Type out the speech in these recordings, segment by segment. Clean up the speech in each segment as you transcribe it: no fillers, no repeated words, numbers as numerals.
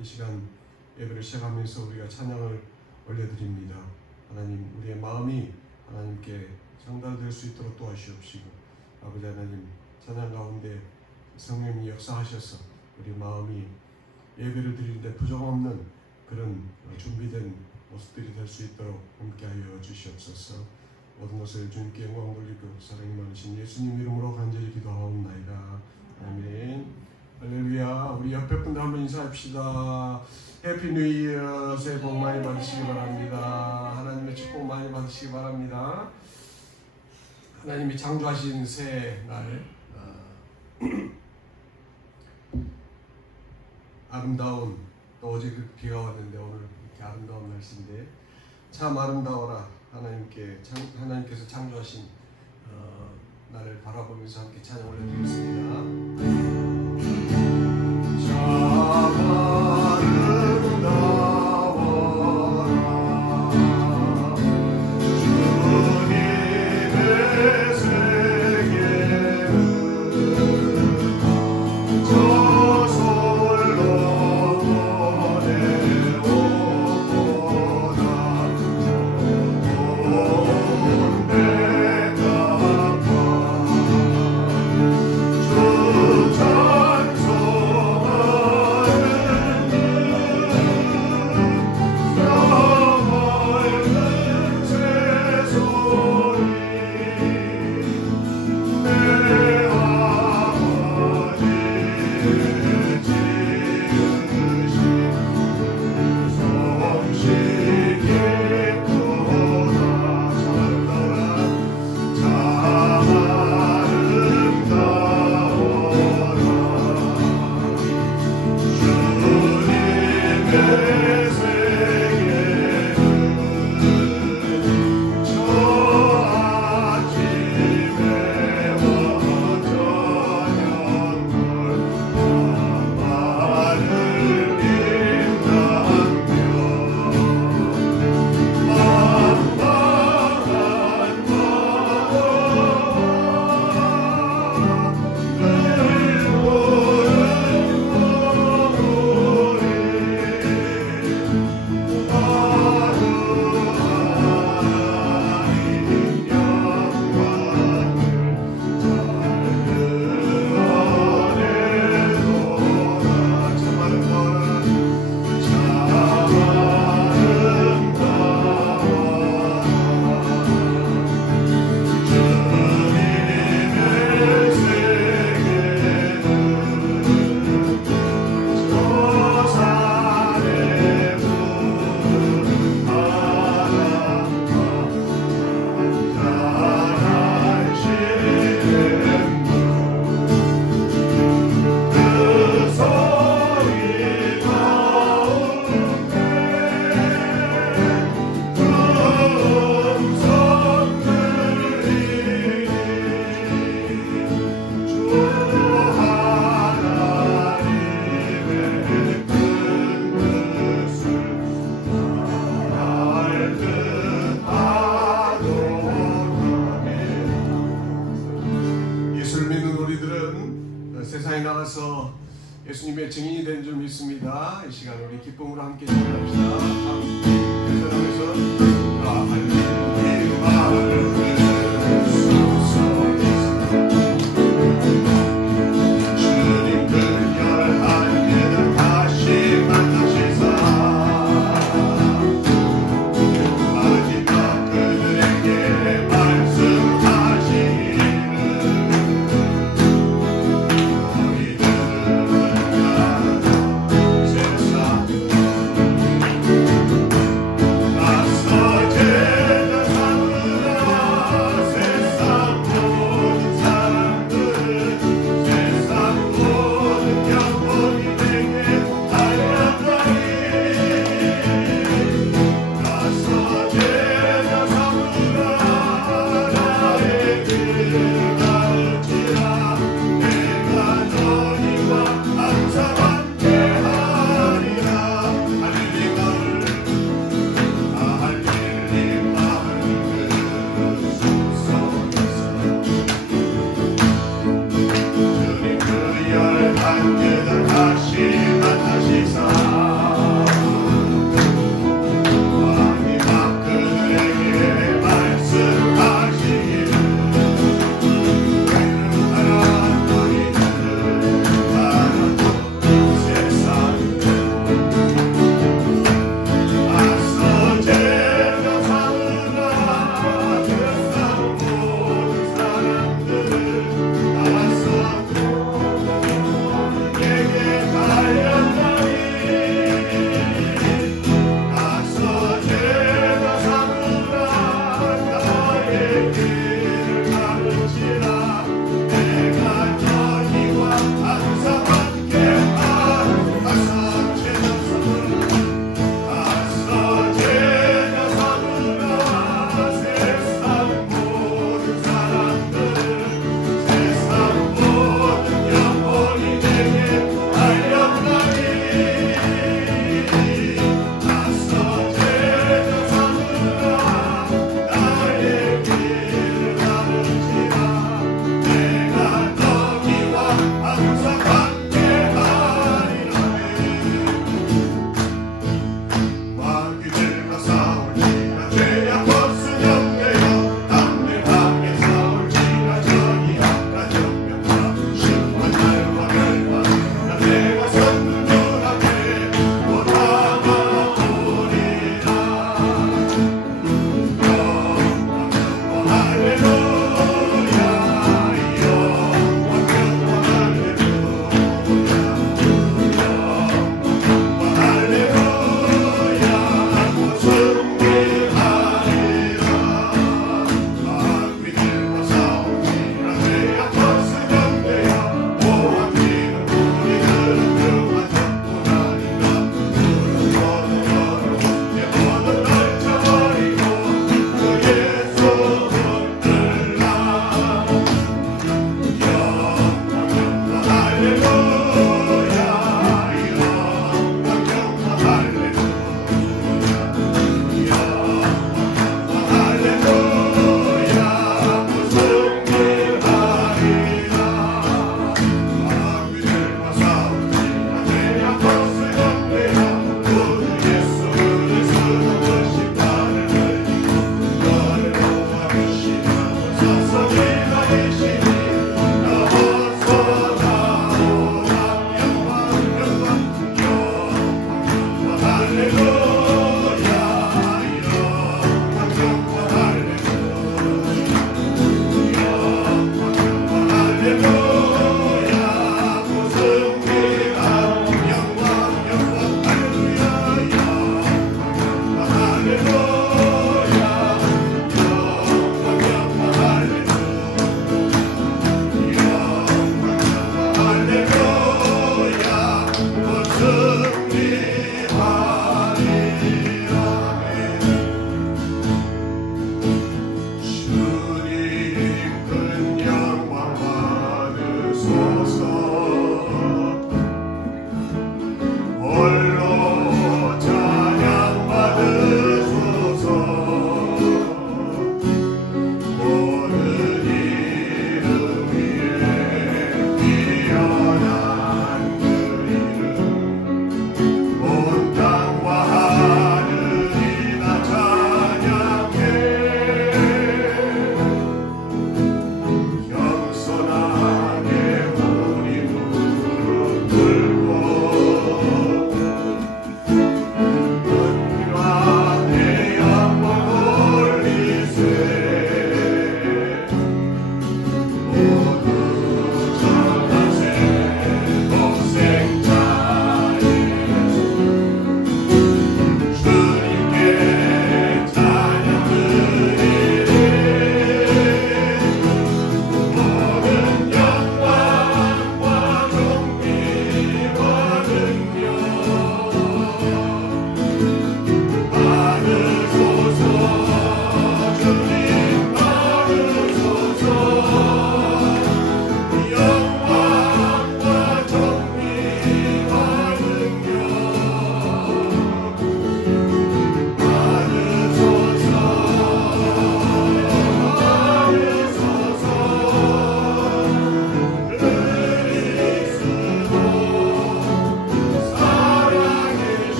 이 시간 예배를 시작하면서 우리가 찬양을 올려드립니다. 하나님, 우리의 마음이 하나님께 전달될 수 있도록 도와주시옵시고, 아버지 하나님, 찬양 가운데 성령이 역사하셔서 우리 마음이 예배를 드리는데 부정없는 그런 준비된 모습들이 될 수 있도록 함께하여 주시옵소서. 모든 것을 주님께 영광 돌리고 사랑이 많으신 예수님 이름으로 간절히 기도하옵나이다. 아멘. 할렐루야. 우리 옆에 분들 한번 인사합시다. 해피 뉴 이어. 새해 복 많이 받으시기 바랍니다. 하나님의 축복 많이 받으시기 바랍니다. 하나님이 창조하신 새해 날 아름다운, 또 어제 비가 왔는데 오늘 이렇게 아름다운 날씨인데 참 아름다워라. 하나님께서 창조하신 나를 바라보면서 함께 찬양 올려드리겠습니다. 예수님의 증인이 된 줄 믿습니다. 이 시간 우리 기쁨으로 함께 찬양합시다. 찬양하면서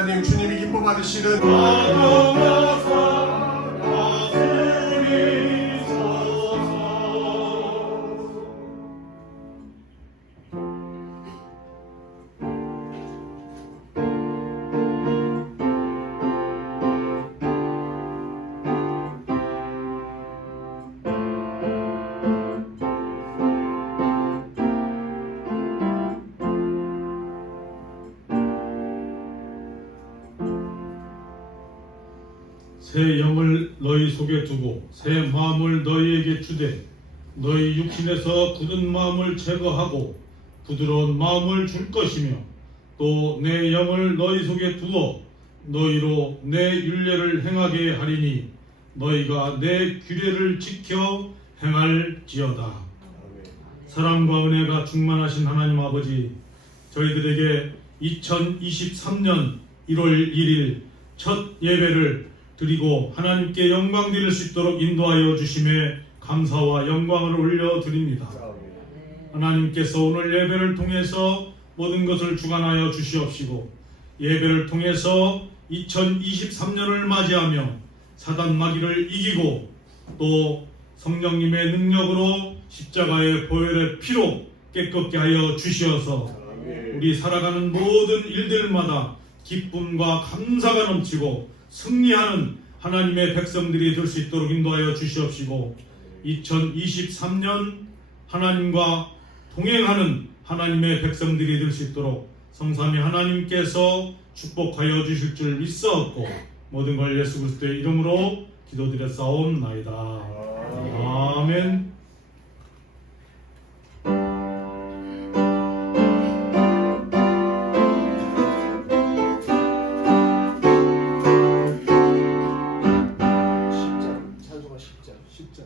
하나님 주님이 기뻐 받으시는 새 영을 너희 속에 두고 새 마음을 너희에게 주되 너희 육신에서 굳은 마음을 제거하고 부드러운 마음을 줄 것이며 또 내 영을 너희 속에 두어 너희로 내 율례를 행하게 하리니 너희가 내 규례를 지켜 행할지어다. 아멘. 사랑과 은혜가 충만하신 하나님 아버지, 저희들에게 2023년 1월 1일 첫 예배를 드리고 하나님께 영광 드릴 수 있도록 인도하여 주심에 감사와 영광을 올려드립니다. 하나님께서 오늘 예배를 통해서 모든 것을 주관하여 주시옵시고, 예배를 통해서 2023년을 맞이하며 사단 마귀를 이기고 또 성령님의 능력으로 십자가의 보혈의 피로 깨끗게 하여 주시어서 우리 살아가는 모든 일들마다 기쁨과 감사가 넘치고 승리하는 하나님의 백성들이 될 수 있도록 인도하여 주시옵시고, 2023년 하나님과 동행하는 하나님의 백성들이 될 수 있도록 성삼위 하나님께서 축복하여 주실 줄 믿사옵고, 모든 걸 예수 그리스도의 이름으로 기도드렸사옵나이다. 아멘. 찬송가 10장.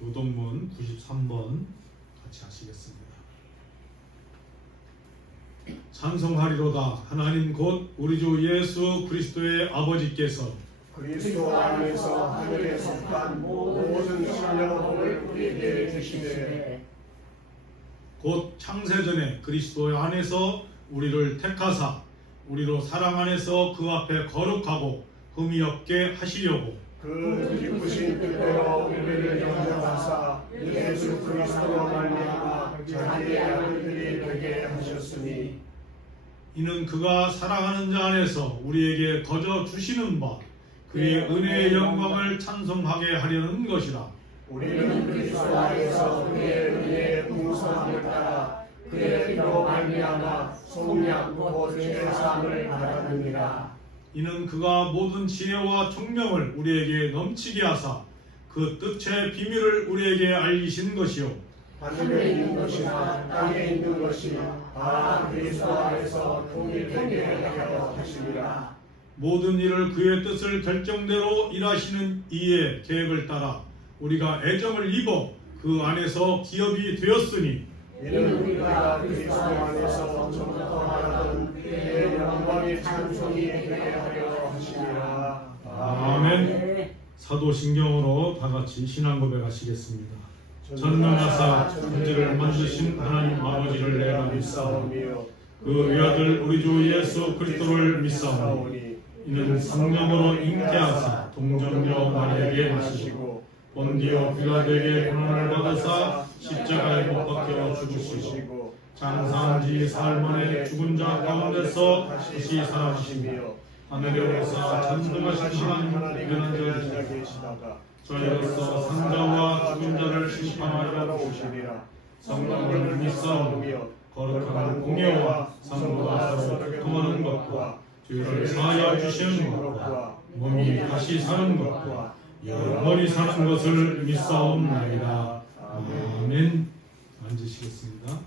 교동문 93번 같이 하시겠습니다. 찬송하리로다. 하나님 곧 우리 주 예수 그리스도의 아버지께서 그리스도 안에서 하늘에 속한 모든 신령함을 우리에게 주시되 곧 창세전에 그리스도 안에서 우리를 택하사 우리로 사랑 안에서 그 앞에 거룩하고 흠이 없게 하시려고 그 기쁘신 뜻대로 우리를 영접하사 예수 그리스도로 말미암아 자기의 아들들이 되게 하셨으니 이는 그가 사랑하는 자 안에서 우리에게 거저 주시는 바 그의 은혜의 영광을 찬송하게 하려는 것이라. 우리는 그리스도 안에서 그의 은혜의 풍성함을 따라 그의 피로 말미암아 속량 곧 죄사함을 받았느니라. 이는 그가 모든 지혜와 총명을 우리에게 넘치게 하사 그 뜻의 비밀을 우리에게 알리신 것이요 하늘에 있는 것이나 땅에 있는 것이 다 그리스도 안에서 통일되게 하려 하시니라. 모든 일을 그의 뜻을 결정대로 일하시는 이의 계획을 따라 우리가 애정을 입어 그 안에서 기업이 되었으니 이는 우리가 그리스도 안에서 처음부터 말하던 그의 영광의 찬송이 되게 하려 하시니라. 아멘. 사도신경으로 다 같이 신앙 고백하시겠습니다. 전능하사 천지를 만드신 하나님 아버지를 내가 믿사오며 그 외아들 우리 주 예수 그리스도를 믿사오니 이는 성령으로 잉태하사 동정녀 마리아에게 나시고 본디오 빌라도에게 고난을 받으사 십자가에 못 박혀 죽으시고 장사한 지 사흘 만에 죽은 자 가운데서 다시 살아나시며 하늘에 오르사 전능하신 하나님 유전한 자 계시다가 저희로서 산자와 죽은 자를 심판하러 오시리라. 성령을 믿사오며 거룩한 공예와 성도가 서로 교통하는 것과 죄를 사하여 주시는 것과 몸이 다시 사는 것과 영원히 사는 것을 믿사옵나이다. 아멘. 앉으시겠습니다.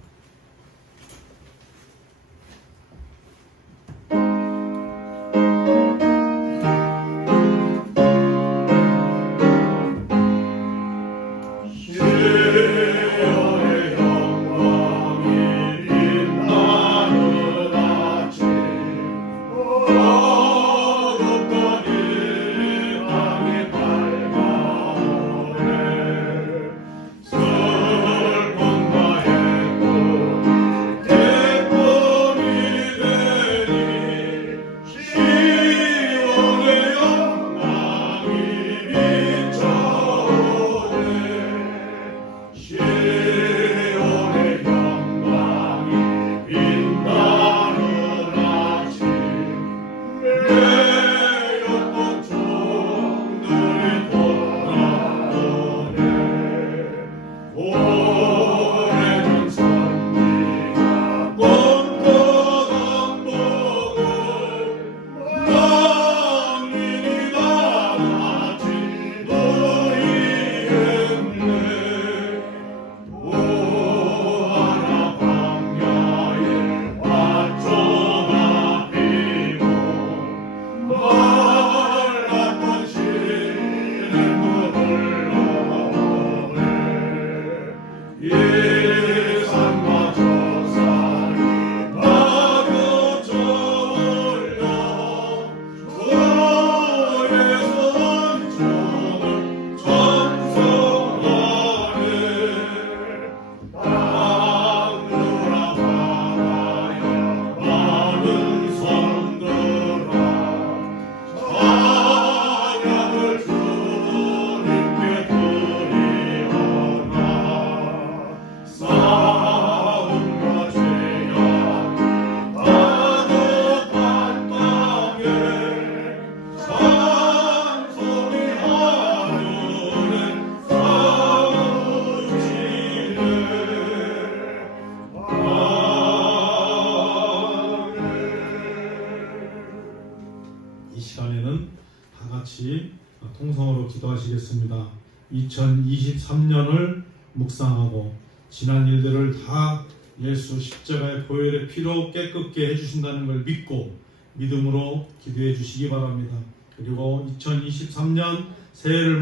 통성으로 기도하시겠습니다. 2023년을 묵상하고 지난 일들을 다 예수 십자가의 보혈의 피로 깨끗게 해주신다는 걸 믿고 믿음으로 기도해 주시기 바랍니다. 그리고 2023년 새해를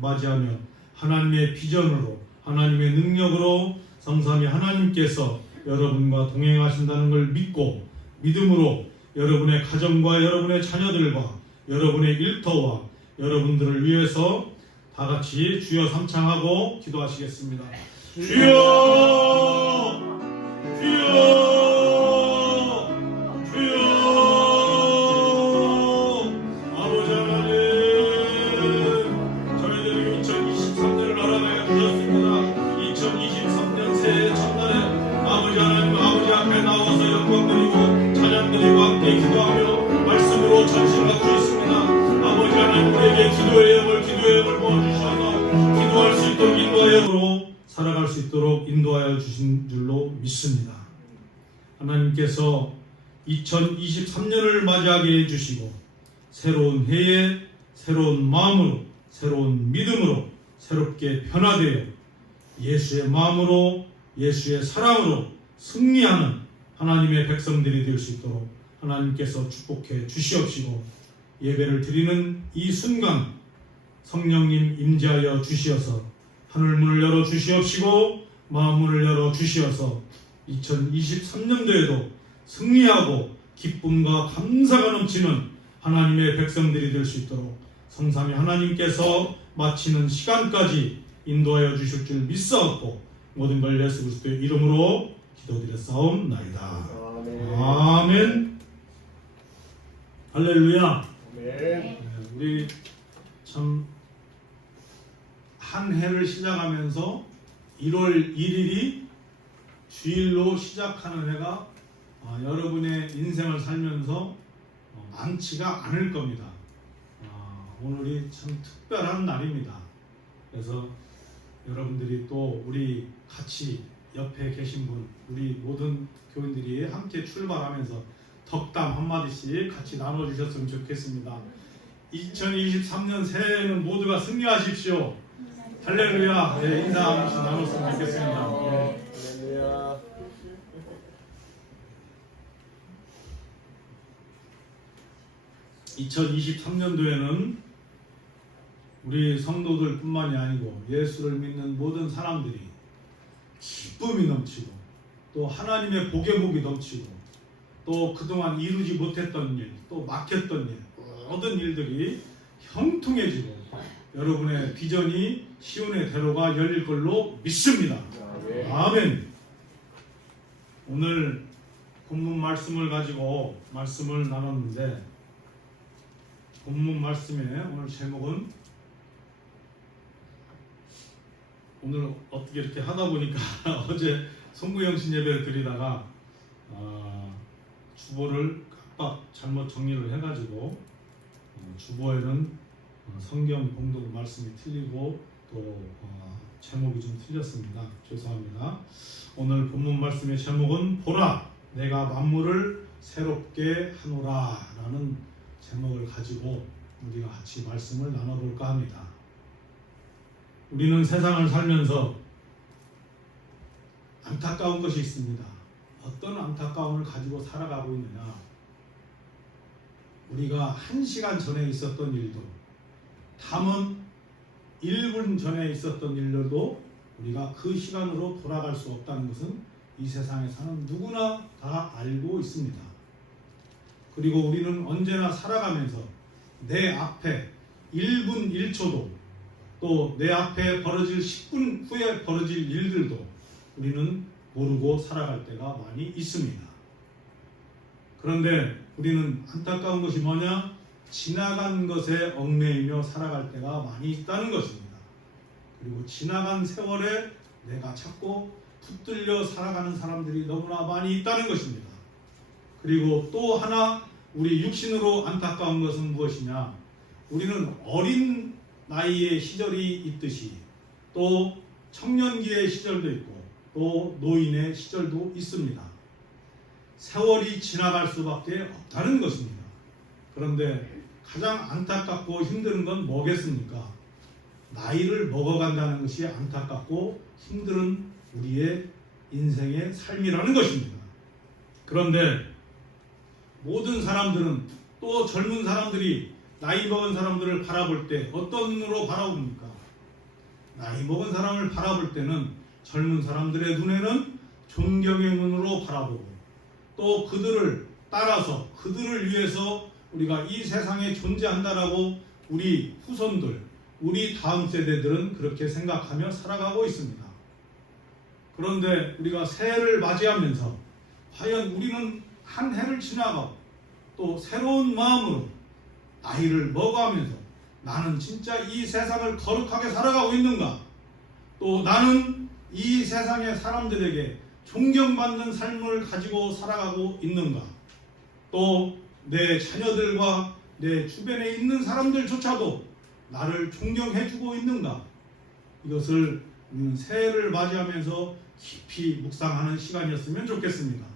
맞이하며 하나님의 비전으로 하나님의 능력으로 성삼위 하나님께서 여러분과 동행하신다는 걸 믿고 믿음으로 여러분의 가정과 여러분의 자녀들과 여러분의 일터와 여러분들을 위해서 다 같이 주여 삼창하고 기도하시겠습니다. 주여, 주여, 주여. 아버지 하나님, 저희들에게 2023년을 알아가여 주셨습니다. 2023년 새해 첫날에 아버지 하나님, 아버지 앞에 나와서 영광드리고 찬양드리고 함께 기도하며 말씀으로 전신 갖고 있습니다. 아버지 하나님, 우리에게 기도의 영을 부어주셔서 기도할 수 있도록 인도하여 살아갈 수 있도록 인도하여 주신 줄로 믿습니다. 하나님께서 2023년을 맞이하게 해주시고 새로운 해에 새로운 마음으로 새로운 믿음으로 새롭게 변화되어 예수의 마음으로 예수의 사랑으로 승리하는 하나님의 백성들이 될 수 있도록 하나님께서 축복해 주시옵시고 예배를 드리는 이 순간 성령님 임재하여 주시어서 하늘문을 열어 주시옵시고 마음문을 열어 주시어서 2023년도에도 승리하고 기쁨과 감사가 넘치는 하나님의 백성들이 될 수 있도록 성삼위 하나님께서 마치는 시간까지 인도하여 주실 줄 믿사옵고 모든 걸 예수 그리스도의 이름으로 기도드렸사옵나이다. 아멘. 할렐루야. 네. 우리 참 한 해를 시작하면서 1월 1일이 주일로 시작하는 해가 여러분의 인생을 살면서 많지가 않을 겁니다. 오늘이 참 특별한 날입니다. 그래서 여러분들이 또 우리 같이 옆에 계신 분, 우리 모든 교인들이 함께 출발하면서 덕담 한마디씩 같이 나눠주셨으면 좋겠습니다. 2023년 새해에는 모두가 승리하십시오. 할렐루야. 네, 인사 한 번씩 나눴으면 좋겠습니다. 네. 할렐루야. 2023년도에는 우리 성도들뿐만이 아니고 예수를 믿는 모든 사람들이 기쁨이 넘치고 또 하나님의 복의 복이 넘치고 또 그동안 이루지 못했던 일, 또 막혔던 일, 모든 일들이 형통해지고 여러분의 비전이 시온의 대로가 열릴 걸로 믿습니다. 아멘. 오늘 본문 말씀을 가지고 말씀을 나눴는데 본문 말씀의 오늘 제목은 오늘 어떻게 이렇게 하다 보니까 어제 송구영신 예배를 드리다가 주보를 깜빡 잘못 정리를 해가지고 주보에는 성경 봉독 말씀이 틀리고 또 제목이 좀 틀렸습니다. 죄송합니다. 오늘 본문 말씀의 제목은 보라 내가 만물을 새롭게 하노라 라는 제목을 가지고 우리가 같이 말씀을 나눠볼까 합니다. 우리는 세상을 살면서 안타까운 것이 있습니다. 어떤 안타까움을 가지고 살아가고 있느냐. 우리가 1시간 전에 있었던 일도 담은 1분 전에 있었던 일들도 우리가 그 시간으로 돌아갈 수 없다는 것은 이 세상에 사는 누구나 다 알고 있습니다. 그리고 우리는 언제나 살아가면서 내 앞에 1분 1초도 또 내 앞에 벌어질 10분 후에 벌어질 일들도 우리는 모르고 살아갈 때가 많이 있습니다. 그런데 우리는 안타까운 것이 뭐냐? 지나간 것에 얽매이며 살아갈 때가 많이 있다는 것입니다. 그리고 지나간 세월에 내가 찾고 붙들려 살아가는 사람들이 너무나 많이 있다는 것입니다. 그리고 또 하나 우리 육신으로 안타까운 것은 무엇이냐? 우리는 어린 나이의 시절이 있듯이 또 청년기의 시절도 있고 또 노인의 시절도 있습니다. 세월이 지나갈 수밖에 없다는 것입니다. 그런데 가장 안타깝고 힘든 건 뭐겠습니까? 나이를 먹어간다는 것이 안타깝고 힘든 우리의 인생의 삶이라는 것입니다. 그런데 모든 사람들은 또 젊은 사람들이 나이 먹은 사람들을 바라볼 때 어떤 눈으로 바라봅니까? 나이 먹은 사람을 바라볼 때는 젊은 사람들의 눈에는 존경의 눈으로 바라보고 또 그들을 따라서 그들을 위해서 우리가 이 세상에 존재한다라고 우리 후손들, 우리 다음 세대들은 그렇게 생각하며 살아가고 있습니다. 그런데 우리가 새해를 맞이하면서 과연 우리는 한 해를 지나가고 또 새로운 마음으로 나이를 먹어가면서 나는 진짜 이 세상을 거룩하게 살아가고 있는가? 또 나는 이 세상의 사람들에게 존경받는 삶을 가지고 살아가고 있는가? 또 내 자녀들과 내 주변에 있는 사람들조차도 나를 존경해주고 있는가? 이것을 우리는 새해를 맞이하면서 깊이 묵상하는 시간이었으면 좋겠습니다.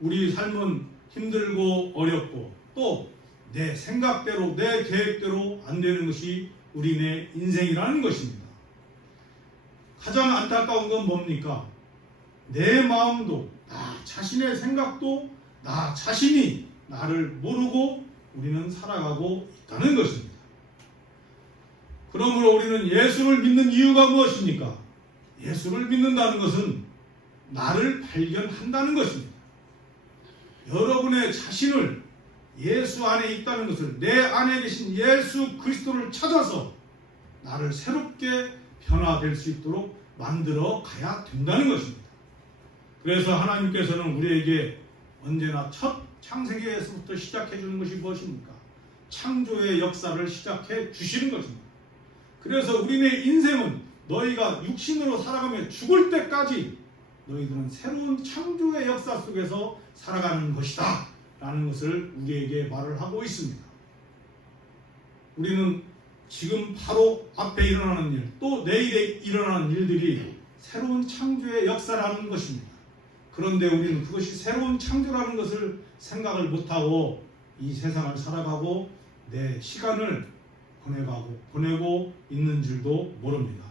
우리 삶은 힘들고 어렵고 또 내 생각대로 내 계획대로 안 되는 것이 우리네 인생이라는 것입니다. 가장 안타까운 건 뭡니까? 내 마음도 나 자신의 생각도 나 자신이 나를 모르고 우리는 살아가고 있다는 것입니다. 그러므로 우리는 예수를 믿는 이유가 무엇입니까? 예수를 믿는다는 것은 나를 발견한다는 것입니다. 여러분의 자신을 예수 안에 있다는 것을, 내 안에 계신 예수 그리스도를 찾아서 나를 새롭게 변화될 수 있도록 만들어 가야 된다는 것입니다. 그래서 하나님께서는 우리에게 언제나 첫 창세기에서부터 시작해 주는 것이 무엇입니까? 창조의 역사를 시작해 주시는 것입니다. 그래서 우리의 인생은 너희가 육신으로 살아가며 죽을 때까지 너희들은 새로운 창조의 역사 속에서 살아가는 것이다 라는 것을 우리에게 말을 하고 있습니다. 우리는 지금 바로 앞에 일어나는 일, 또 내일에 일어나는 일들이 새로운 창조의 역사라는 것입니다. 그런데 우리는 그것이 새로운 창조라는 것을 생각을 못하고 이 세상을 살아가고 내 시간을 보내고 있는 줄도 모릅니다.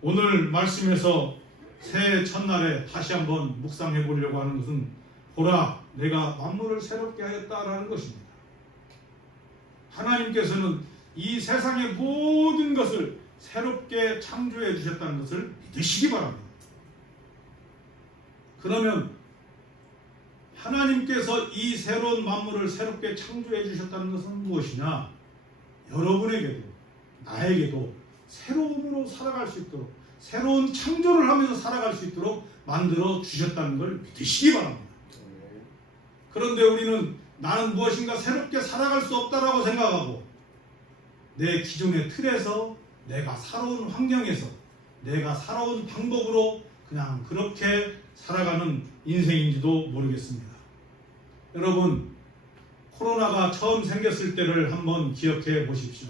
오늘 말씀에서 새해 첫날에 다시 한번 묵상해 보려고 하는 것은 보라 내가 만물을 새롭게 하였다라는 것입니다. 하나님께서는 이 세상의 모든 것을 새롭게 창조해 주셨다는 것을 믿으시기 바랍니다. 그러면 하나님께서 이 새로운 만물을 새롭게 창조해 주셨다는 것은 무엇이냐? 여러분에게도 나에게도 새로움으로 살아갈 수 있도록, 새로운 창조를 하면서 살아갈 수 있도록 만들어 주셨다는 걸 믿으시기 바랍니다. 그런데 우리는 나는 무엇인가 새롭게 살아갈 수 없다라고 생각하고 내 기존의 틀에서 내가 살아온 환경에서 내가 살아온 방법으로 그냥 그렇게 살아가는 인생인지도 모르겠습니다. 여러분, 코로나가 처음 생겼을 때를 한번 기억해 보십시오.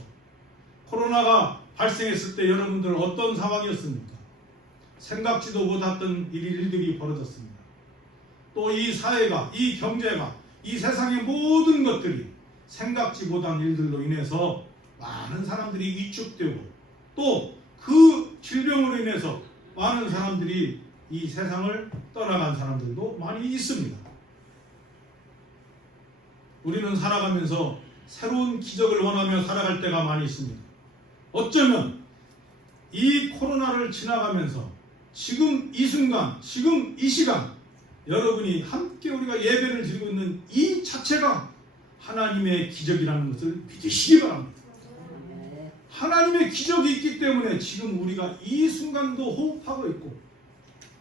코로나가 발생했을 때 여러분들 어떤 상황이었습니까? 생각지도 못했던 일들이 벌어졌습니다. 또 이 사회가, 이 경제가, 이 세상의 모든 것들이 생각지 못한 일들로 인해서 많은 사람들이 위축되고 또 그 질병으로 인해서 많은 사람들이 이 세상을 떠나간 사람들도 많이 있습니다. 우리는 살아가면서 새로운 기적을 원하며 살아갈 때가 많이 있습니다. 어쩌면 이 코로나를 지나가면서 지금 이 순간, 지금 이 시간 여러분이 함께 우리가 예배를 드리고 있는 이 자체가 하나님의 기적이라는 것을 믿으시기 바랍니다. 하나님의 기적이 있기 때문에 지금 우리가 이 순간도 호흡하고 있고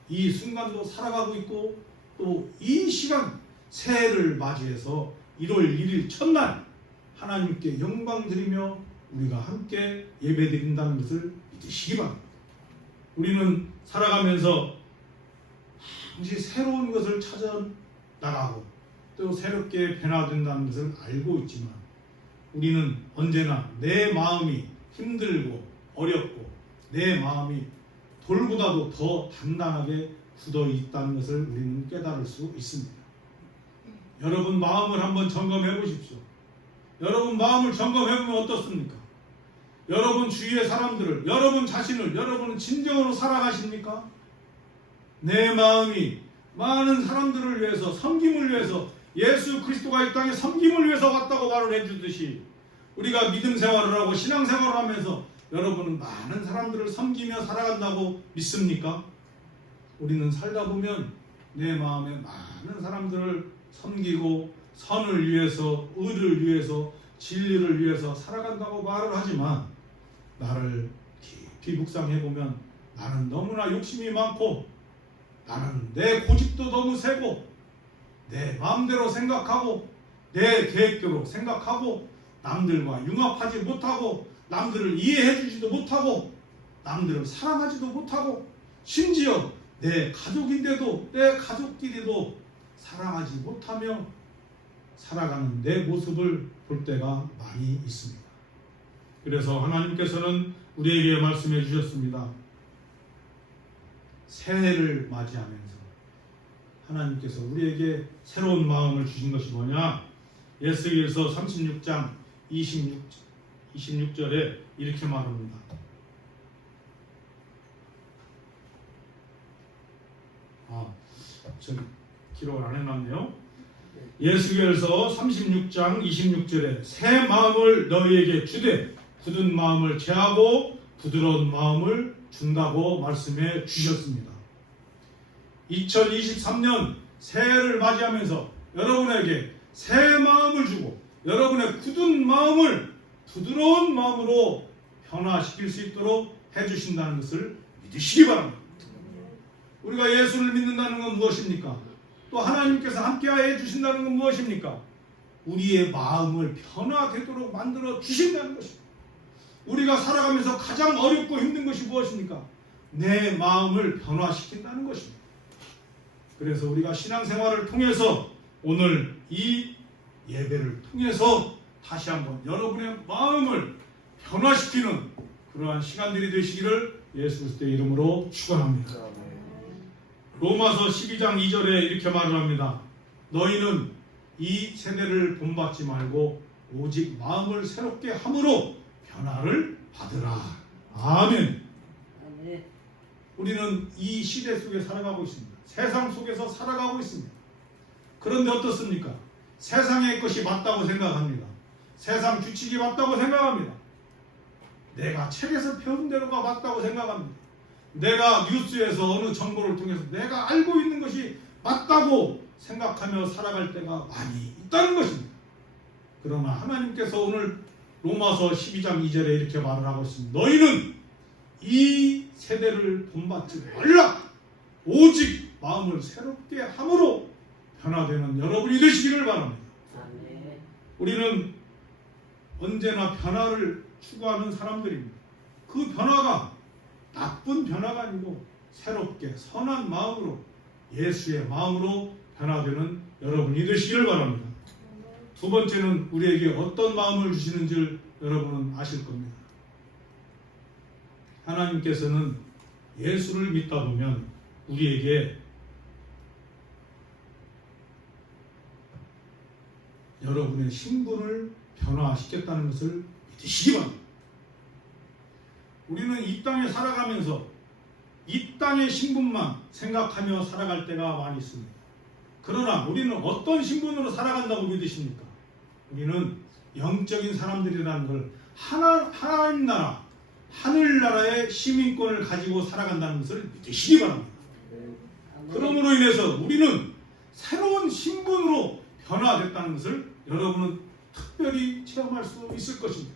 이 순간도 살아가고 있고 또 이 시간 새해를 맞이해서 1월 1일 첫날 하나님께 영광 드리며 우리가 함께 예배 드린다는 것을 믿으시기 바랍니다. 우리는 살아가면서 항상 새로운 것을 찾아 나가고 또 새롭게 변화된다는 것을 알고 있지만 우리는 언제나 내 마음이 힘들고 어렵고 내 마음이 돌보다도 더 단단하게 굳어 있다는 것을 우리는 깨달을 수 있습니다. 여러분 마음을 한번 점검해 보십시오. 여러분 마음을 점검해 보면 어떻습니까? 여러분 주위의 사람들을, 여러분 자신을, 여러분은 진정으로 살아가십니까? 내 마음이 많은 사람들을 위해서, 섬김을 위해서, 예수 그리스도가 이 땅에 섬김을 위해서 왔다고 말을 해주듯이 우리가 믿음 생활을 하고 신앙 생활을 하면서 여러분은 많은 사람들을 섬기며 살아간다고 믿습니까? 우리는 살다 보면 내 마음에 많은 사람들을 섬기고 선을 위해서, 의를 위해서, 진리를 위해서 살아간다고 말을 하지만 나를 깊이 묵상해보면 나는 너무나 욕심이 많고 나는 내 고집도 너무 세고 내 마음대로 생각하고 내 계획대로 생각하고 남들과 융합하지 못하고 남들을 이해해주지도 못하고 남들을 사랑하지도 못하고 심지어 내 가족인데도 내 가족끼리도 사랑하지 못하며 살아가는 내 모습을 볼 때가 많이 있습니다. 그래서 하나님께서는 우리에게 말씀해 주셨습니다. 새해를 맞이하면서 하나님께서 우리에게 새로운 마음을 주신 것이 뭐냐? 에스겔서 36장 26절에 이렇게 말합니다. 저기 기록을 안 해놨네요. 에스겔서 36장 26절에 새 마음을 너희에게 주되 굳은 마음을 제하고 부드러운 마음을 준다고 말씀해 주셨습니다. 2023년 새해를 맞이하면서 여러분에게 새 마음을 주고 여러분의 굳은 마음을 부드러운 마음으로 변화시킬 수 있도록 해주신다는 것을 믿으시기 바랍니다. 우리가 예수를 믿는다는 건 무엇입니까? 또 하나님께서 함께하여 주신다는 건 무엇입니까? 우리의 마음을 변화되도록 만들어 주신다는 것입니다. 우리가 살아가면서 가장 어렵고 힘든 것이 무엇입니까? 내 마음을 변화시킨다는 것입니다. 그래서 우리가 신앙생활을 통해서 오늘 이 예배를 통해서 다시 한번 여러분의 마음을 변화시키는 그러한 시간들이 되시기를 예수 그리스도의 이름으로 축원합니다. 로마서 12장 2절에 이렇게 말을 합니다. 너희는 이 세대를 본받지 말고 오직 마음을 새롭게 함으로 변화를 받으라. 아멘. 우리는 이 시대 속에 살아가고 있습니다. 세상 속에서 살아가고 있습니다. 그런데 어떻습니까? 세상의 것이 맞다고 생각합니다. 세상 규칙이 맞다고 생각합니다. 내가 책에서 배운 대로가 맞다고 생각합니다. 내가 뉴스에서 어느 정보를 통해서 내가 알고 있는 것이 맞다고 생각하며 살아갈 때가 많이 있다는 것입니다. 그러나 하나님께서 오늘 로마서 12장 2절에 이렇게 말을 하고 있습니다. 너희는 이 세대를 본받지 말라. 오직 마음을 새롭게 함으로 변화되는 여러분이 되시기를 바랍니다. 우리는 언제나 변화를 추구하는 사람들입니다. 그 변화가 나쁜 변화가 아니고 새롭게 선한 마음으로 예수의 마음으로 변화되는 여러분이 되시기를 바랍니다. 두 번째는 우리에게 어떤 마음을 주시는지 여러분은 아실 겁니다. 하나님께서는 예수를 믿다 보면 우리에게 여러분의 신분을 변화시켰다는 것을 믿으시기 바랍니다. 우리는 이 땅에 살아가면서 이 땅의 신분만 생각하며 살아갈 때가 많이 있습니다. 그러나 우리는 어떤 신분으로 살아간다고 믿으십니까? 우리는 영적인 사람들이라는 걸 하나님 나라, 하늘나라의 시민권을 가지고 살아간다는 것을 믿으시기 바랍니다. 그러므로 인해서 우리는 새로운 신분으로 변화됐다는 것을 여러분은 특별히 체험할 수 있을 것입니다.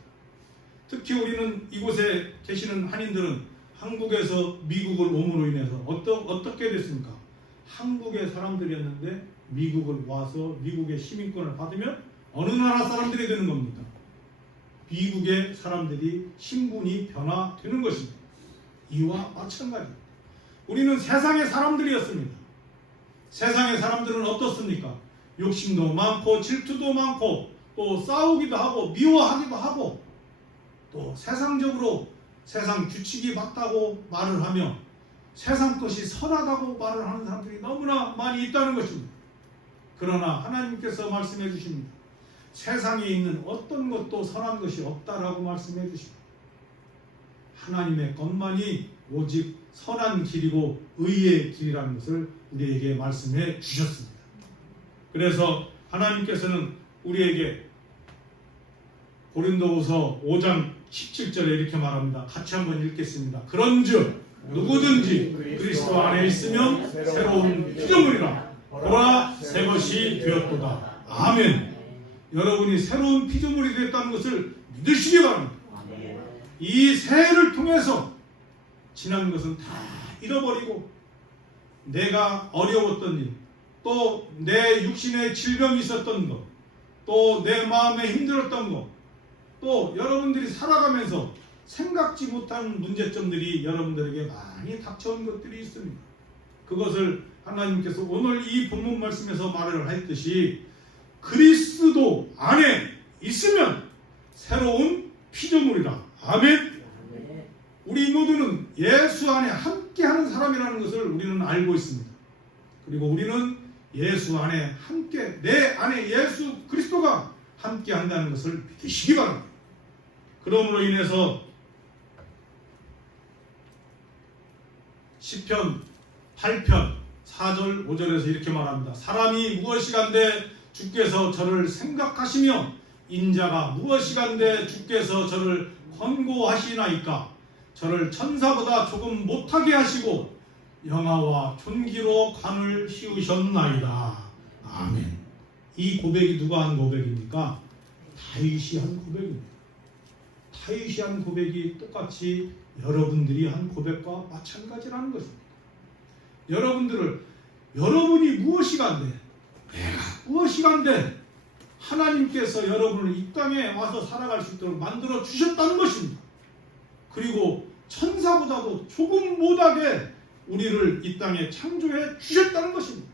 특히 우리는 이곳에 계시는 한인들은 한국에서 미국을 옴으로 인해서 어떻게 됐습니까? 한국의 사람들이었는데 미국을 와서 미국의 시민권을 받으면 어느 나라 사람들이 되는 겁니까? 미국의 사람들이 신분이 변화되는 것입니다. 이와 마찬가지입니다. 우리는 세상의 사람들이었습니다. 세상의 사람들은 어떻습니까? 욕심도 많고 질투도 많고 또 싸우기도 하고 미워하기도 하고 또 세상적으로 세상 규칙이 맞다고 말을 하며 세상 것이 선하다고 말을 하는 사람들이 너무나 많이 있다는 것입니다. 그러나 하나님께서 말씀해 주십니다. 세상에 있는 어떤 것도 선한 것이 없다라고 말씀해 주십니다. 하나님의 것만이 오직 선한 길이고 의의 길이라는 것을 우리에게 말씀해 주셨습니다. 그래서 하나님께서는 우리에게 고린도후서 5장 17절에 이렇게 말합니다. 같이 한번 읽겠습니다. 그런즉 누구든지 그리스도 안에 있으면 새로운 피조물이라 보라 새 것이 되었도다. 아멘. 여러분이 새로운 피조물이 됐다는 것을 믿으시기 바랍니다. 이 새해를 통해서 지난 것은 다 잃어버리고 내가 어려웠던 일, 또 내 육신에 질병이 있었던 것, 또 내 마음에 힘들었던 것, 또 여러분들이 살아가면서 생각지 못한 문제점들이 여러분들에게 많이 닥쳐온 것들이 있습니다. 그것을 하나님께서 오늘 이 본문 말씀에서 말을 했듯이 그리스도 안에 있으면 새로운 피조물이라. 아멘. 우리 모두는 예수 안에 함께하는 사람이라는 것을 우리는 알고 있습니다. 그리고 우리는 예수 안에 함께, 내 안에 예수 그리스도가 함께한다는 것을 믿으시기 바랍니다. 그러므로 인해서 시편 8편 4절 5절에서 이렇게 말합니다. 사람이 무엇이간데 주께서 저를 생각하시며 인자가 무엇이간데 주께서 저를 권고하시나이까. 저를 천사보다 조금 못하게 하시고 영화와 존귀로 관을 씌우셨나이다. 아멘. 이 고백이 누가 한 고백입니까? 다윗이 한 고백입니다. 다윗이 한 고백이 똑같이 여러분들이 한 고백과 마찬가지라는 것입니다. 여러분이 무엇이 간데, 내가 무엇이 간데 하나님께서 여러분을 이 땅에 와서 살아갈 수 있도록 만들어 주셨다는 것입니다. 그리고 천사보다도 조금 못하게 우리를 이 땅에 창조해 주셨다는 것입니다.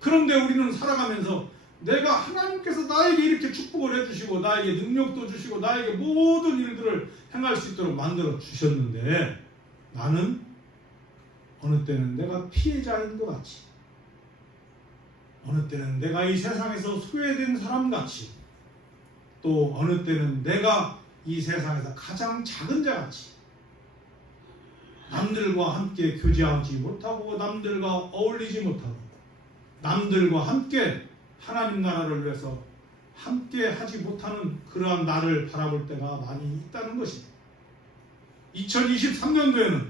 그런데 우리는 살아가면서 내가 하나님께서 나에게 이렇게 축복을 해주시고 나에게 능력도 주시고 나에게 모든 일들을 행할 수 있도록 만들어 주셨는데 나는 어느 때는 내가 피해자인 것 같이, 어느 때는 내가 이 세상에서 소외된 사람 같이, 또 어느 때는 내가 이 세상에서 가장 작은 자 같이, 남들과 함께 교제하지 못하고 남들과 어울리지 못하고 남들과 함께 하나님 나라를 위해서 함께 하지 못하는 그러한 나를 바라볼 때가 많이 있다는 것입니다. 2023년도에는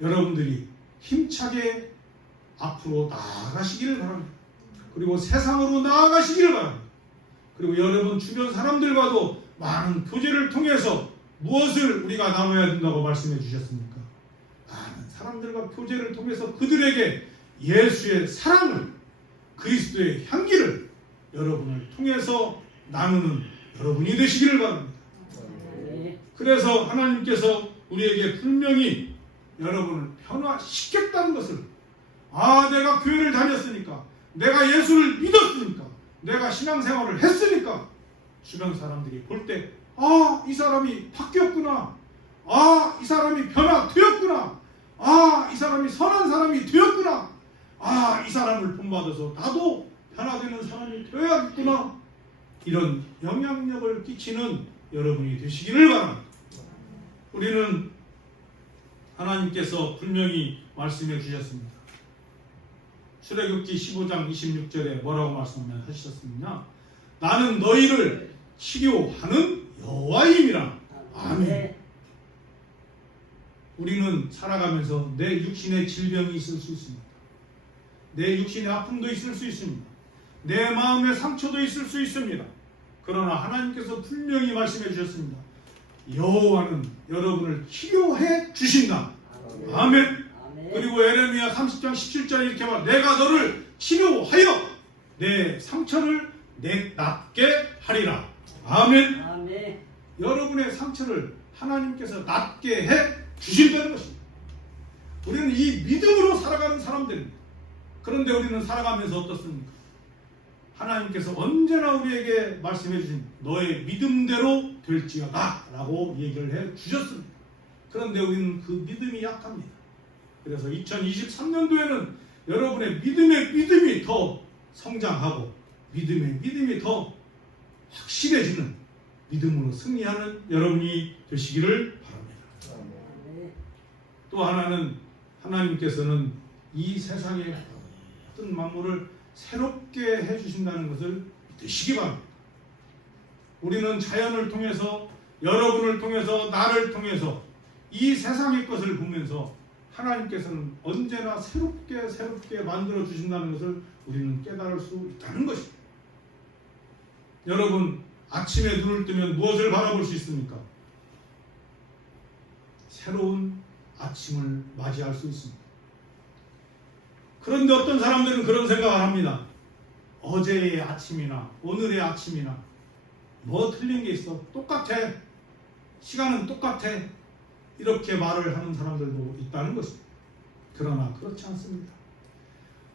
여러분들이 힘차게 앞으로 나아가시기를 바랍니다. 그리고 세상으로 나아가시기를 바랍니다. 그리고 여러분 주변 사람들과도 많은 교제를 통해서 무엇을 우리가 나눠야 된다고 말씀해 주셨습니까? 많은 사람들과 교제를 통해서 그들에게 예수의 사랑을, 그리스도의 향기를 여러분을 통해서 나누는 여러분이 되시기를 바랍니다. 그래서 하나님께서 우리에게 분명히 여러분을 변화시켰다는 것을, 내가 교회를 다녔으니까, 내가 예수를 믿었으니까, 내가 신앙생활을 했으니까 주변 사람들이 볼 때 이 사람이 바뀌었구나, 이 사람이 변화되었구나, 이 사람이 선한 사람이 되었구나, 이 사람을 본받아서 나도 변화되는 사람이 되어야겠구나, 이런 영향력을 끼치는 여러분이 되시기를 바랍니다. 우리는 하나님께서 분명히 말씀해 주셨습니다. 출애굽기 15장 26절에 뭐라고 말씀하셨습니까? 나는 너희를 치료하는 여호와임이라. 아멘. 우리는 살아가면서 내 육신의 질병이 있을 수 있습니다. 내 육신의 아픔도 있을 수 있습니다. 내 마음의 상처도 있을 수 있습니다. 그러나 하나님께서 분명히 말씀해 주셨습니다. 여호와는 여러분을 치료해 주신다. 아멘. 그리고 에레미야 30장 17절에 이렇게 말, 내가 너를 치료하여 내 상처를 낫게 하리라. 아멘. 여러분의 상처를 하나님께서 낫게 해 주신다는 것입니다. 우리는 이 믿음으로 살아가는 사람들입니다. 그런데 우리는 살아가면서 어떻습니까? 하나님께서 언제나 우리에게 말씀해 주신 너의 믿음대로 될지어다 라고 얘기를 해 주셨습니다. 그런데 우리는 그 믿음이 약합니다. 그래서 2023년도에는 여러분의 믿음이 더 성장하고 믿음의 믿음이 더 확실해지는 믿음으로 승리하는 여러분이 되시기를 바랍니다. 또 하나는 하나님께서는 이 세상의 모든 만물을 새롭게 해주신다는 것을 믿으시기 바랍니다. 우리는 자연을 통해서, 여러분을 통해서, 나를 통해서 이 세상의 것을 보면서 하나님께서는 언제나 새롭게 만들어 주신다는 것을 우리는 깨달을 수 있다는 것입니다. 여러분, 아침에 눈을 뜨면 무엇을 바라볼 수 있습니까? 새로운 아침을 맞이할 수 있습니다. 그런데 어떤 사람들은 그런 생각을 합니다. 어제의 아침이나 오늘의 아침이나 뭐 틀린 게 있어? 똑같아. 시간은 똑같아. 이렇게 말을 하는 사람들도 있다는 것입니다. 그러나 그렇지 않습니다.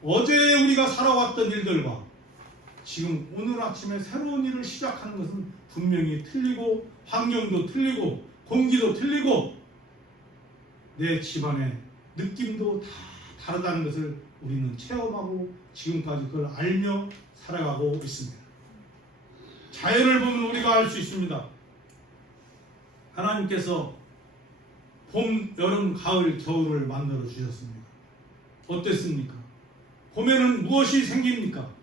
어제 우리가 살아왔던 일들과 지금 오늘 아침에 새로운 일을 시작하는 것은 분명히 틀리고, 환경도 틀리고, 공기도 틀리고, 내 집안의 느낌도 다 다르다는 것을 우리는 체험하고 지금까지 그걸 알며 살아가고 있습니다. 자연을 보면 우리가 알 수 있습니다. 하나님께서 봄, 여름, 가을, 겨울을 만들어 주셨습니다. 어땠습니까? 봄에는 무엇이 생깁니까?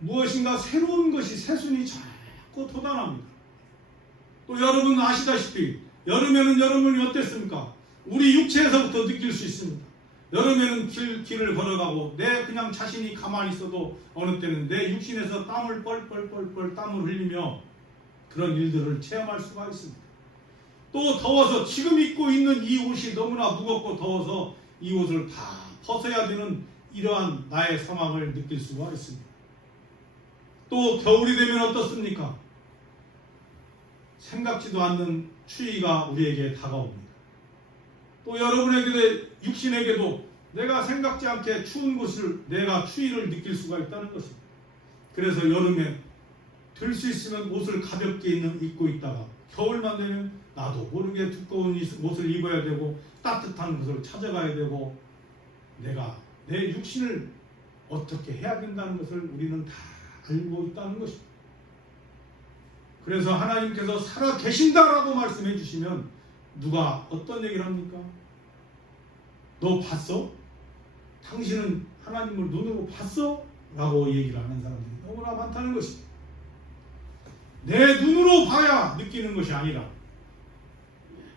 무엇인가 새로운 것이, 새순이 자꾸 돋아납니다. 또 여러분 아시다시피 여름에는 여름이 어땠습니까? 우리 육체에서부터 느낄 수 있습니다. 여름에는 길을 걸어가고 내 그냥 자신이 가만히 있어도 어느 때는 내 육신에서 땀을 뻘뻘뻘뻘 땀을 흘리며 그런 일들을 체험할 수가 있습니다. 또 더워서 지금 입고 있는 이 옷이 너무나 무겁고 더워서 이 옷을 다 벗어야 되는 이러한 나의 상황을 느낄 수가 있습니다. 또 겨울이 되면 어떻습니까? 생각지도 않는 추위가 우리에게 다가옵니다. 또 여러분에게도 육신에게도 내가 생각지 않게 추운 곳을 내가 추위를 느낄 수가 있다는 것입니다. 그래서 여름에 될 수 있으면 옷을 가볍게 입고 있다가 겨울만 되면 나도 모르게 두꺼운 옷을 입어야 되고 따뜻한 곳을 찾아가야 되고 내가 내 육신을 어떻게 해야 된다는 것을 우리는 다 알고 있다는 것입니다. 그래서 하나님께서 살아 계신다라고 말씀해 주시면 누가 어떤 얘기를 합니까? 너 봤어? 당신은 하나님을 눈으로 봤어? 라고 얘기를 하는 사람들이 너무나 많다는 것입니다. 내 눈으로 봐야 느끼는 것이 아니라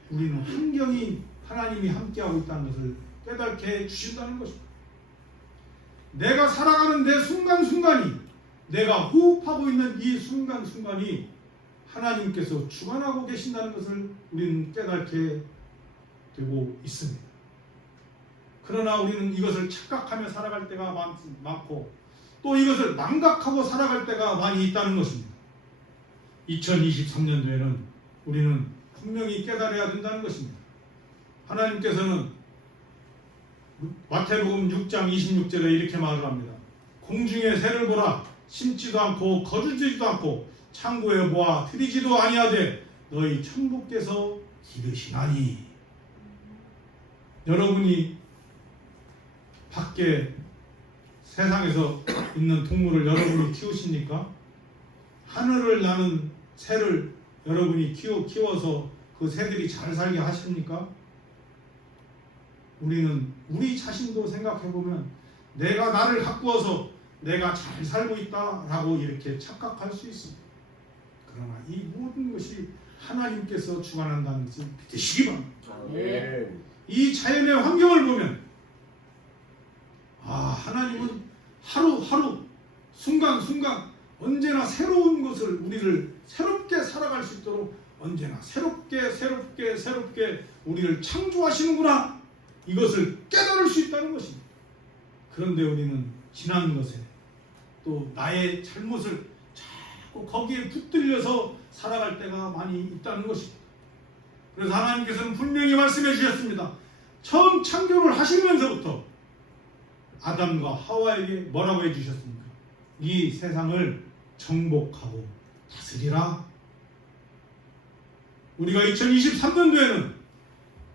우리는 환경이 하나님이 함께하고 있다는 것을 깨닫게 해주신다는 것입니다. 내가 살아가는 내 순간순간이 내가 호흡하고 있는 이 순간순간이 하나님께서 주관하고 계신다는 것을 우리는 깨닫게 되고 있습니다. 그러나 우리는 이것을 착각하며 살아갈 때가 많고 또 이것을 망각하고 살아갈 때가 많이 있다는 것입니다. 2023년도에는 우리는 분명히 깨달아야 된다는 것입니다. 하나님께서는 마태복음 6장 26절에 이렇게 말을 합니다. 공중의 새를 보라. 심지도 않고 거두지도 않고 창고에 모아 들이지도 아니하되 너희 천부께서 기르시나니. 여러분이 밖에 세상에서 있는 동물을 여러분이 키우십니까? 하늘을 나는 새를 여러분이 키워서 그 새들이 잘 살게 하십니까? 우리는 우리 자신도 생각해보면 내가 나를 가꾸어서 내가 잘 살고 있다라고 이렇게 착각할 수 있습니다. 그러나 이 모든 것이 하나님께서 주관한다는 것을 믿으시기 바랍니다. 이 자연의 환경을 보면 하나님은 하루하루 순간순간 언제나 새로운 것을 우리를 새롭게 살아갈 수 있도록 언제나 새롭게 우리를 창조하시는구나. 이것을 깨달을 수 있다는 것입니다. 그런데 우리는 지난 것에 또 나의 잘못을 자꾸 거기에 붙들려서 살아갈 때가 많이 있다는 것입니다. 그래서 하나님께서는 분명히 말씀해 주셨습니다. 처음 창조를 하시면서부터 아담과 하와에게 뭐라고 해주셨습니까? 이 세상을 정복하고 다스리라. 우리가 2023년도에는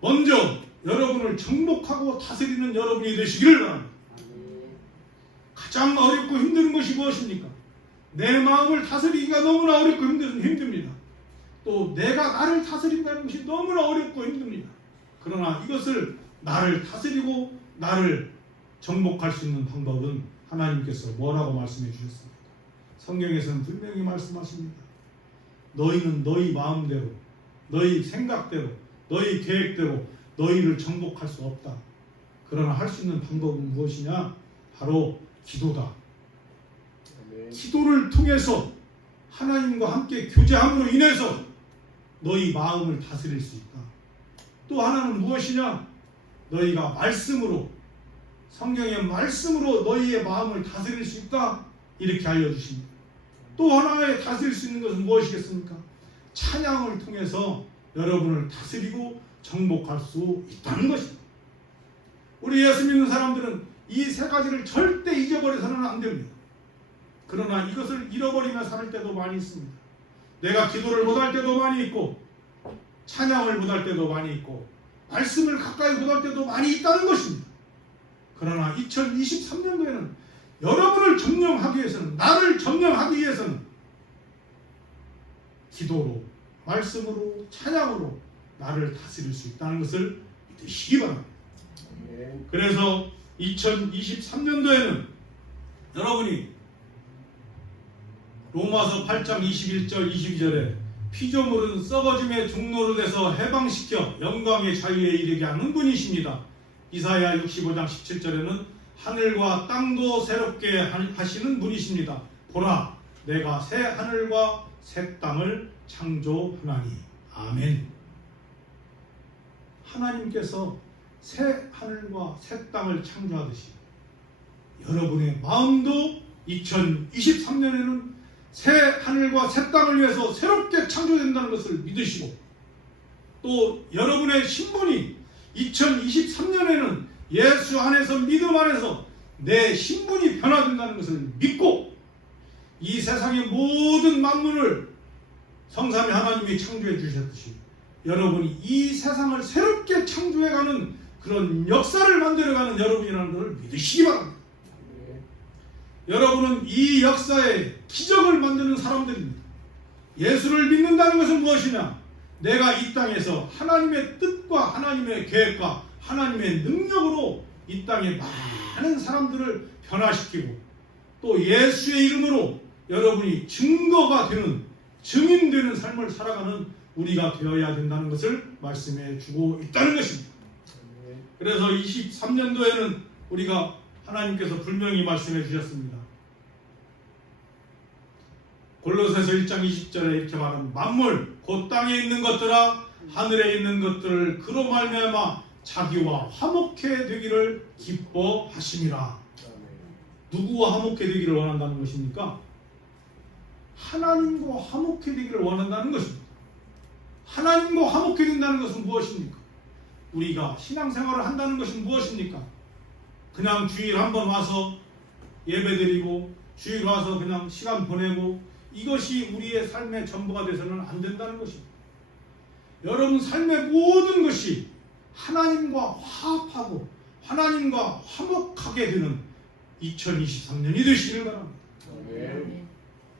먼저 여러분을 정복하고 다스리는 여러분이 되시기를 바랍니다. 가장 어렵고 힘든 것이 무엇입니까? 내 마음을 다스리기가 너무나 어렵고 힘듭니다. 또 내가 나를 다스린다는 것이 너무나 어렵고 힘듭니다. 그러나 이것을 나를 다스리고 나를 정복할 수 있는 방법은 하나님께서 뭐라고 말씀해 주셨습니까? 성경에서는 분명히 말씀하십니다. 너희는 너희 마음대로, 너희 생각대로, 너희 계획대로 너희를 정복할 수 없다. 그러나 할 수 있는 방법은 무엇이냐? 바로 기도다. 기도를 통해서 하나님과 함께 교제함으로 인해서 너희 마음을 다스릴 수 있다. 또 하나는 무엇이냐? 너희가 말씀으로, 성경의 말씀으로 너희의 마음을 다스릴 수 있다. 이렇게 알려주십니다. 또 하나의 다스릴 수 있는 것은 무엇이겠습니까? 찬양을 통해서 여러분을 다스리고 정복할 수 있다는 것입니다. 우리 예수 믿는 사람들은 이 세 가지를 절대 잊어버려서는 안 됩니다. 그러나 이것을 잃어버리며 살 때도 많이 있습니다. 내가 기도를 못할 때도 많이 있고 찬양을 못할 때도 많이 있고 말씀을 가까이 못할 때도 많이 있다는 것입니다. 그러나 2023년도에는 여러분을 점령하기 위해서는, 나를 점령하기 위해서는 기도로, 말씀으로, 찬양으로 나를 다스릴 수 있다는 것을 믿으시기 바랍니다. 그래서 2023년도에는 여러분이 로마서 8장 21절 22절에 피조물은 썩어짐의 종로로 돼서 해방시켜 영광의 자유에 이르게 하는 분이십니다. 이사야 65장 17절에는 하늘과 땅도 새롭게 하시는 분이십니다. 보라, 내가 새 하늘과 새 땅을 창조하나니. 아멘. 하나님께서 새 하늘과 새 땅을 창조하듯이 여러분의 마음도 2023년에는 새 하늘과 새 땅을 위해서 새롭게 창조된다는 것을 믿으시고, 또 여러분의 신분이 2023년에는 예수 안에서, 믿음 안에서 내 신분이 변화된다는 것을 믿고, 이 세상의 모든 만물을 성삼위 하나님이 창조해 주셨듯이 여러분이 이 세상을 새롭게 창조해가는 그런 역사를 만들어가는 여러분이라는 것을 믿으시기 바랍니다. 여러분은 이 역사의 기적을 만드는 사람들입니다. 예수를 믿는다는 것은 무엇이냐? 내가 이 땅에서 하나님의 뜻과 하나님의 계획과 하나님의 능력으로 이 땅에 많은 사람들을 변화시키고, 또 예수의 이름으로 여러분이 증거가 되는, 증인되는 삶을 살아가는 우리가 되어야 된다는 것을 말씀해 주고 있다는 것입니다. 그래서 23년도에는 우리가 하나님께서 분명히 말씀해 주셨습니다. 골로새서 1장 20절에 이렇게 말합니다. 만물 곧 땅에 있는 것들아 하늘에 있는 것들을 그로 말미암아 자기와 화목해 되기를 기뻐하심이라. 누구와 화목해 되기를 원한다는 것입니까? 하나님과 화목해 되기를 원한다는 것입니다. 하나님과 화목해 된다는 것은 무엇입니까? 우리가 신앙생활을 한다는 것은 무엇입니까? 그냥 주일 한번 와서 예배드리고 주일 와서 그냥 시간 보내고 이것이 우리의 삶의 전부가 돼서는 안 된다는 것입니다. 여러분 삶의 모든 것이 하나님과 화합하고 하나님과 화목하게 되는 2023년이 되시길 바랍니다.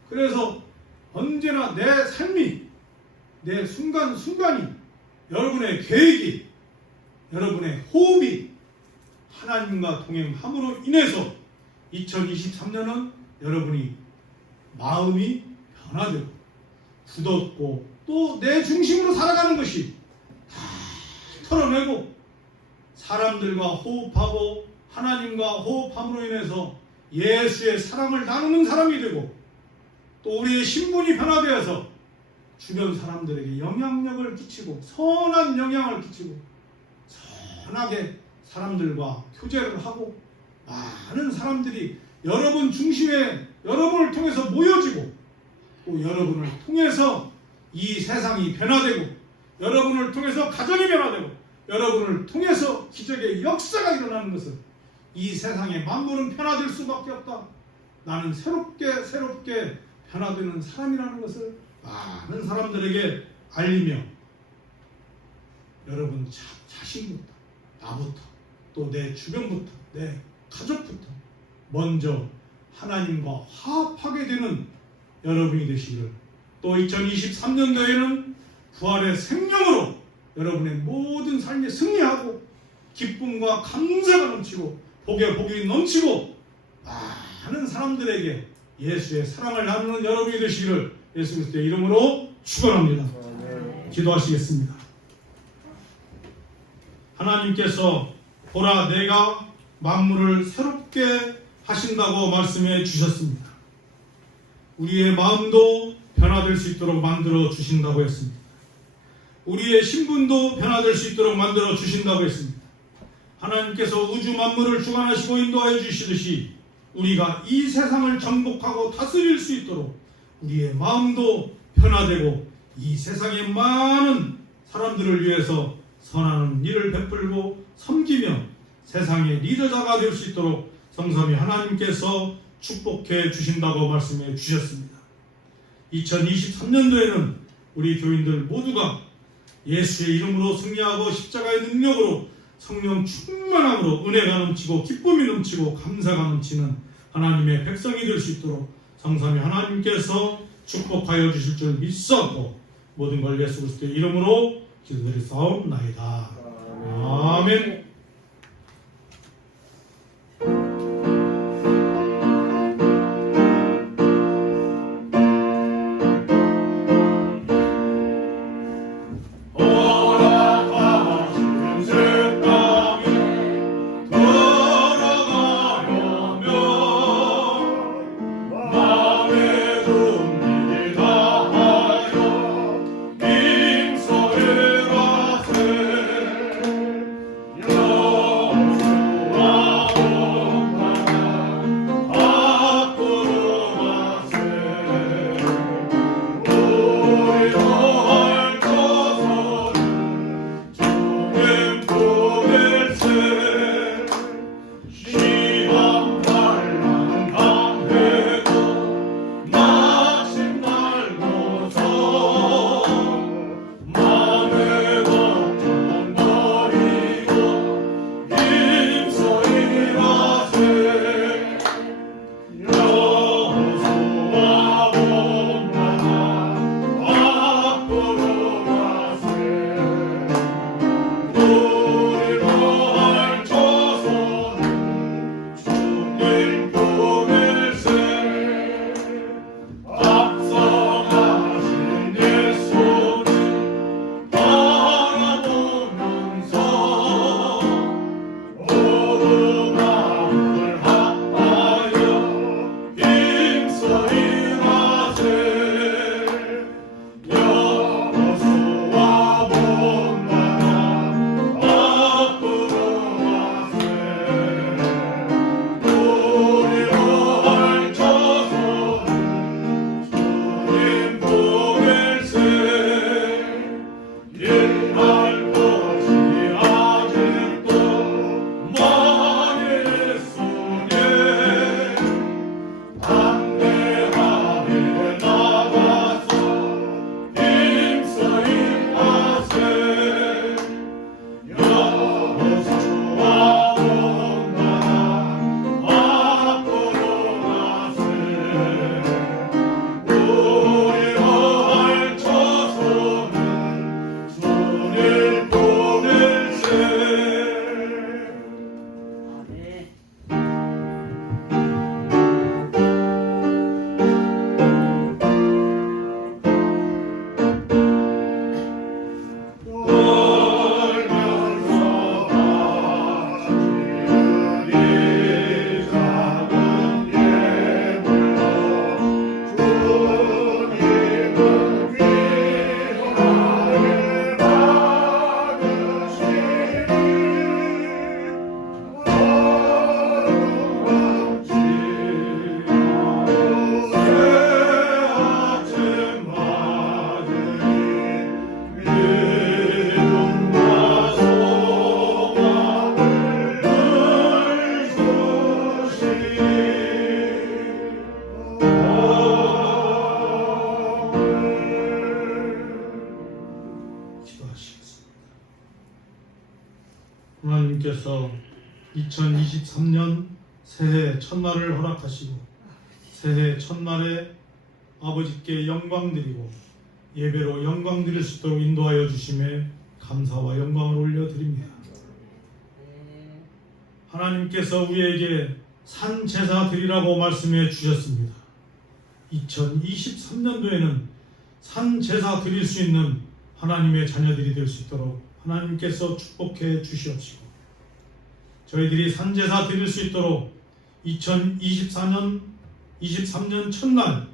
그래서 언제나 내 삶이, 내 순간순간이, 여러분의 계획이, 여러분의 호흡이 하나님과 동행함으로 인해서 2023년은 여러분이 마음이 변화되고 굳었고 또 내 중심으로 살아가는 것이 다 털어내고 사람들과 호흡하고 하나님과 호흡함으로 인해서 예수의 사랑을 나누는 사람이 되고, 또 우리의 신분이 변화되어서 주변 사람들에게 영향력을 끼치고 선한 영향을 끼치고 선하게 사람들과 교제를 하고 많은 사람들이 여러분 중심에 여러분을 통해서 모여지고, 또 여러분을 통해서 이 세상이 변화되고 여러분을 통해서 가정이 변화되고 여러분을 통해서 기적의 역사가 일어나는 것은 이 세상의 만물은 변화될 수밖에 없다. 나는 새롭게 변화되는 사람이라는 것을 많은 사람들에게 알리며, 여러분 자신부터, 나부터, 또 내 주변부터, 내 가족부터 먼저 하나님과 화합하게 되는 여러분이 되시기를, 또 2023년도에는 부활의 생명으로 여러분의 모든 삶에 승리하고 기쁨과 감사가 넘치고 복에 복이 넘치고 많은 사람들에게 예수의 사랑을 나누는 여러분이 되시기를 예수 그리스도의 이름으로 축원합니다. 기도하시겠습니다. 하나님께서 보라 내가 만물을 새롭게 하신다고 말씀해 주셨습니다. 우리의 마음도 변화될 수 있도록 만들어 주신다고 했습니다. 우리의 신분도 변화될 수 있도록 만들어 주신다고 했습니다. 하나님께서 우주 만물을 주관하시고 인도하여 주시듯이 우리가 이 세상을 정복하고 다스릴 수 있도록 우리의 마음도 변화되고 이 세상의 많은 사람들을 위해서 선한 일을 베풀고 섬기며 세상의 리더자가 될 수 있도록 성삼위 하나님께서 축복해 주신다고 말씀해 주셨습니다. 2023년도에는 우리 교인들 모두가 예수의 이름으로 승리하고 십자가의 능력으로 성령 충만함으로 은혜가 넘치고 기쁨이 넘치고 감사가 넘치는 하나님의 백성이 될 수 있도록 성삼위 하나님께서 축복하여 주실 줄 믿사옵고 모든 걸 예수 그리스도의 이름으로 기도드리사옵나이다. 아멘. 하나님께서 2023년 새해 첫날을 허락하시고 새해 첫날에 아버지께 영광 드리고 예배로 영광 드릴 수 있도록 인도하여 주심에 감사와 영광을 올려드립니다. 하나님께서 우리에게 산 제사 드리라고 말씀해 주셨습니다. 2023년도에는 산 제사 드릴 수 있는 하나님의 자녀들이 될 수 있도록 하나님께서 축복해 주시옵시고 저희들이 산 제사 드릴 수 있도록 2023년 첫날